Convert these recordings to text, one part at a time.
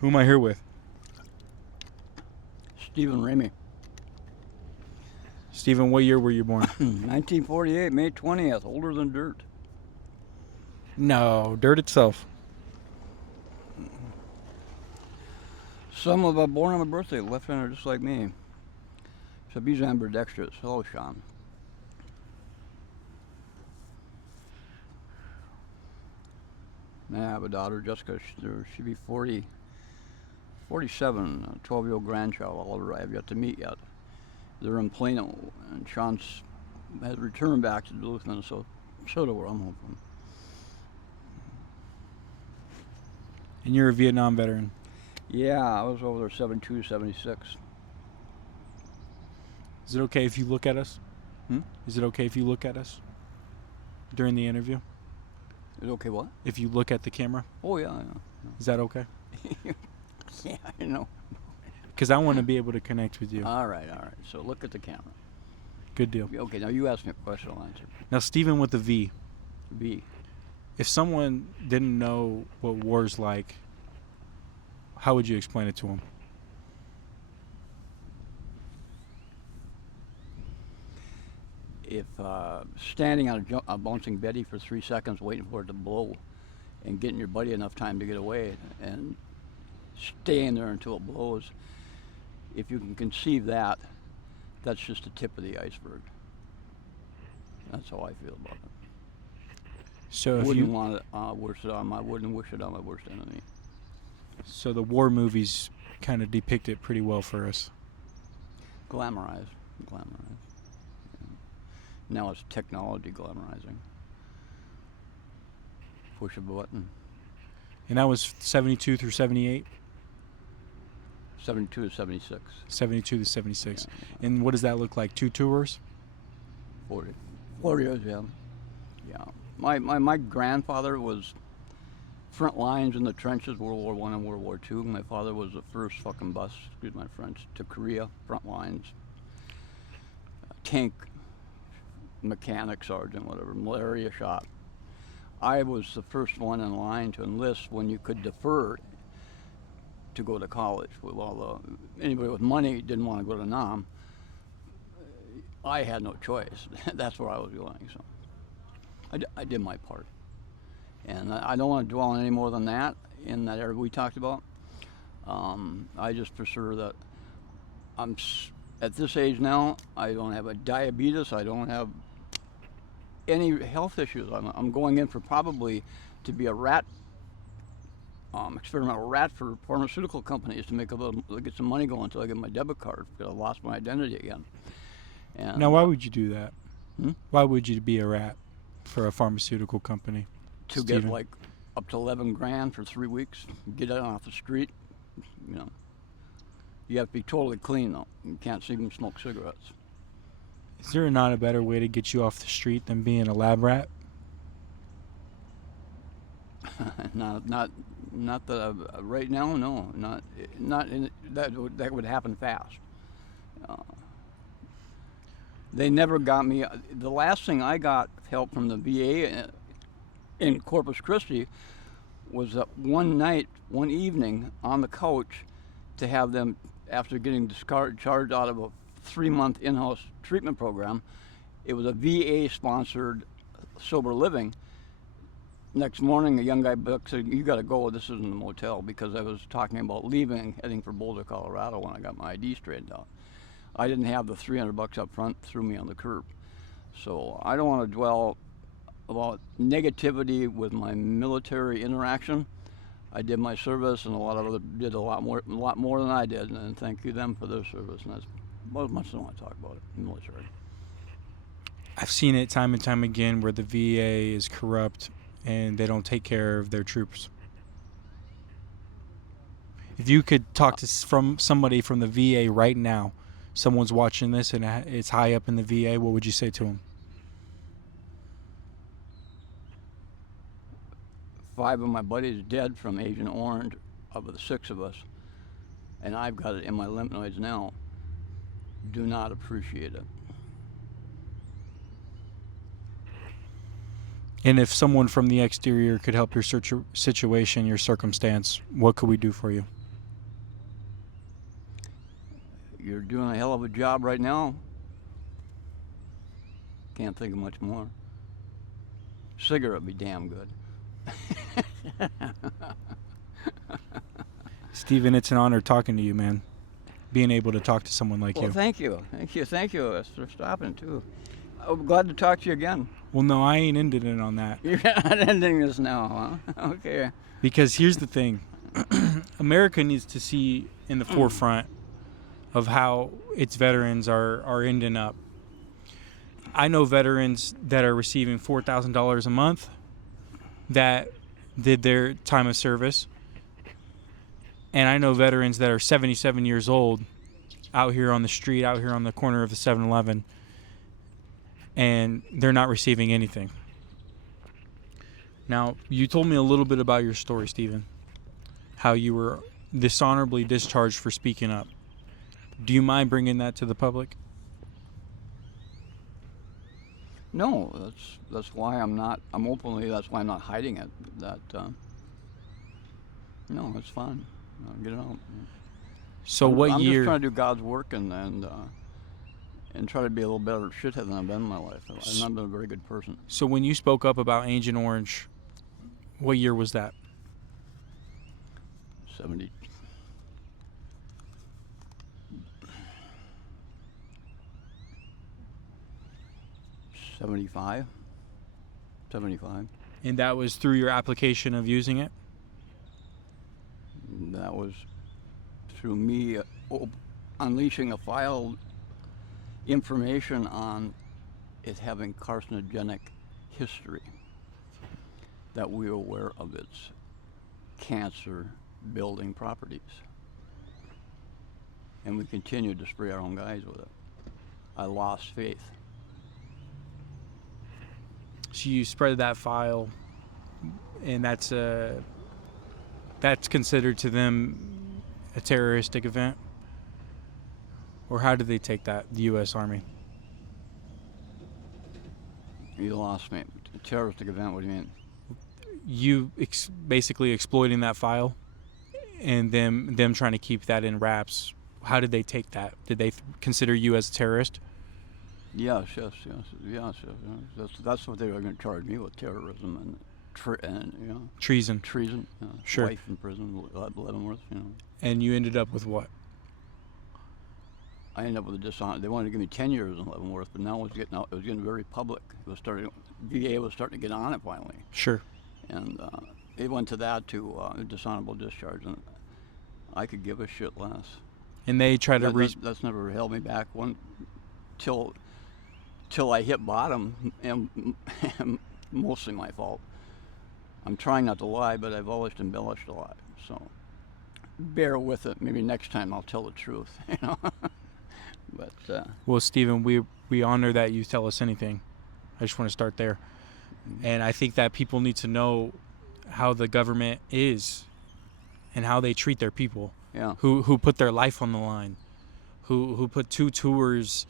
Who am I here with? Stephen Ramey. Stephen, what year were you born? 1948, May 20th, older than dirt. No, dirt itself. Some of us born on my birthday, left-hander just like me. Except he's ambidextrous. Hello, Sean. I have a daughter, Jessica. She'll be 47, a 12-year-old grandchild. All her I have yet to meet yet. They're in Plano, and Sean has returned back to Duluth, Minnesota, where I'm home from. And you're a Vietnam veteran. Yeah, I was over there 72, 76. Is it okay if you look at us? Hmm? Is it okay if you look at us during the interview? Is it okay what? If you look at the camera? Oh, yeah. Is that okay? Yeah, I know. Because I want to be able to connect with you. All right. So look at the camera. Good deal. Okay, now you ask me a question, I'll answer. Now, Stephen with the V. V. If someone didn't know what war's like, how would you explain it to them? If standing on a bouncing Betty for 3 seconds waiting for it to blow and getting your buddy enough time to get away and staying there until it blows, if you can conceive that, that's just the tip of the iceberg. That's how I feel about it. So if Wouldn't you want it worse on my wouldn't wish it on my worst enemy. So the war movies kind of depict it pretty well for us. Glamorized. Yeah. Now it's technology glamorizing. Push a button. And that was 72 through 78? 72 to 76. 72 to 76. Yeah. And what does that look like? 2 tours? 40. 40 years, yeah. Yeah. My grandfather was front lines in the trenches, World War I and World War II. My father was the first fucking bus, excuse my French, to Korea, front lines. Tank mechanic sergeant, whatever, malaria shot. I was the first one in line to enlist when you could defer to go to college. Well, anybody with money didn't want to go to Nam. I had no choice. That's where I was going. So I did my part. And I don't want to dwell on any more than that in that area we talked about. I just prefer that I'm at this age now, I don't have a diabetes. I don't have any health issues. I'm going in for probably to be a experimental rat for pharmaceutical companies to get some money going until I get my debit card because I lost my identity again. And Now, why would you do that? Hmm? Why would you be a rat for a pharmaceutical company? to Steven? get like up to 11 grand for 3 weeks, get it off the street, you know. You have to be totally clean though. You can't even smoke cigarettes. Is there not a better way to get you off the street than being a lab rat? not that right now. No, not in, that would happen fast. They never got me. The last thing I got help from the VA in Corpus Christi was that one evening on the couch to have them, after getting discharged out of a 3-month in-house treatment program. It was a VA-sponsored sober living. Next morning, a young guy said, "You got to go. This isn't a motel," because I was talking about leaving, heading for Boulder, Colorado, when I got my ID straightened out. I didn't have the $300 up front, threw me on the curb. So I don't want to dwell about negativity with my military interaction. I did my service, and a lot of others did a lot more than I did, and thank you them for their service. And that's about as much as I want to talk about it, military. I've seen it time and time again where the VA is corrupt and they don't take care of their troops. If you could talk to somebody from the VA right now, someone's watching this and it's high up in the VA, what would you say to them? 5 of my buddies dead from Agent Orange, of the 6 of us, and I've got it in my lymph nodes now. Do not appreciate it. And if someone from the exterior could help your situation, your circumstance, what could we do for you? You're doing a hell of a job right now. Can't think of much more. Cigarette would be damn good. Stephen, it's an honor talking to you, man. Being able to talk to someone like Well, you. thank you for stopping too. I'm glad to talk to you again. Well, no, I ain't ended it on that. You're not ending this now, huh? Okay. Because here's the thing. America needs to see in the forefront of how its veterans are ending up. I know veterans that are receiving $4,000 a month that did their time of service. And I know veterans that are 77 years old out here on the street, out here on the corner of the 7-Eleven, and they're not receiving anything. Now, you told me a little bit about your story, Stephen, how you were dishonorably discharged for speaking up. Do you mind bringing that to the public? No, that's why I'm not. That's why I'm not hiding it. No, it's fine. Get it out. So I'm what just year? trying to do God's work and try to be a little better shithead than I've been in my life. I've not been a very good person. So when you spoke up about Agent Orange, what year was that? 70. 75. And that was through your application of using it? That was through me unleashing a file information on it having carcinogenic history, that we were aware of its cancer building properties. And we continued to spray our own guys with it. I lost faith. So you spread that file, and that's considered to them a terroristic event? Or how did they take that, the U.S. Army? You lost me. A terroristic event, what do you mean? You basically exploiting that file and them trying to keep that in wraps. How did they take that? Did they consider you as a terrorist? Yes. That's what they were going to charge me with: terrorism and Treason. treason. Sure. Life in prison, Leavenworth. And you ended up with what? I ended up with a dishonor. They wanted to give me 10 years in Leavenworth, but now it was getting very public. VA was starting to get on it finally, Sure. and it went to that to dishonorable discharge, and I could give a shit less. And they try to That's never held me back till I hit bottom, and mostly my fault. I'm trying not to lie, but I've always embellished a lot. So bear with it. Maybe next time I'll tell the truth. But Well, Stephen, we honor that you tell us anything. I just want to start there. And I think that people need to know how the government is and how they treat their people. yeah, Who put their life on the line, who put 2 tours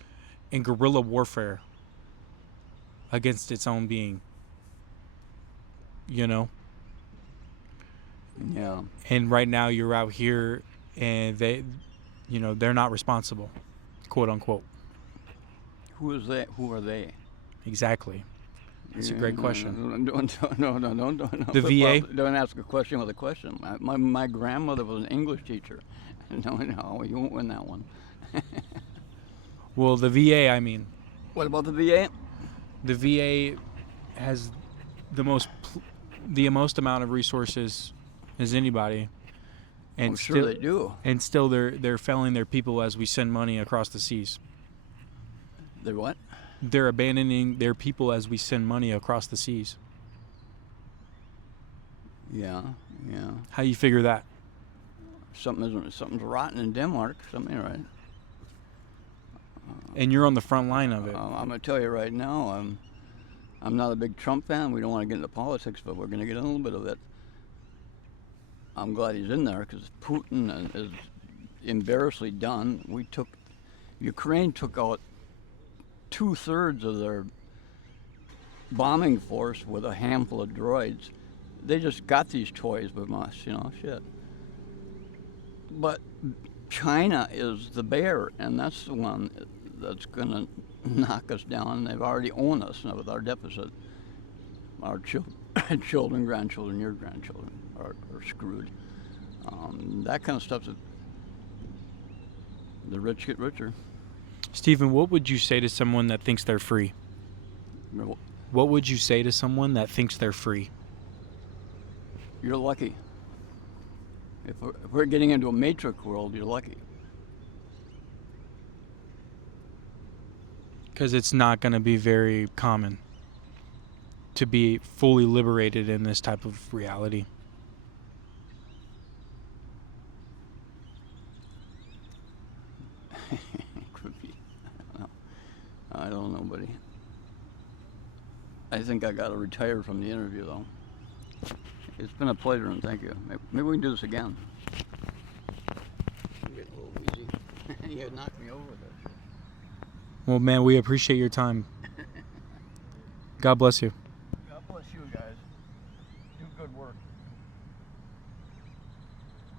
in guerrilla warfare against its own being. yeah. And right now you're out here and they're not responsible, quote unquote. Who is they? Who are they? Exactly. That's a great question. No. The VA? Don't ask a question with a question. My grandmother was an English teacher. No, you won't win that one. Well, the VA, I mean, What about the VA? the VA has the most amount of resources as anybody, and I'm sure they do. And still they're failing their people as we send money across the seas. They're what? They're abandoning their people as we send money across the seas. Yeah. How you figure that? Something's rotten in Denmark. Something ain't right. And you're on the front line of it. I'm gonna tell you right now. I'm not a big Trump fan. We don't want to get into politics, but we're gonna get a little bit of it. I'm glad he's in there because Putin is embarrassingly done. Ukraine took out 2/3 of their bombing force with a handful of droids. They just got these toys with us, shit. But China is the bear, and that's the one that's going to knock us down. They've already owned us now with our deficit. Our children, grandchildren, your grandchildren are screwed. That kind of stuff. The rich get richer. Stephen, what would you say to someone that thinks they're free? What would you say to someone that thinks they're free? You're lucky. If we're getting into a matrix world, you're lucky. Because it's not going to be very common to be fully liberated in this type of reality. Could be. I don't know, buddy. I think I got to retire from the interview, though. It's been a pleasure, and thank you. Maybe we can do this again. I'm getting a little easy. You knocked me over there. Well, man, we appreciate your time. God bless you. God bless you guys. Do good work.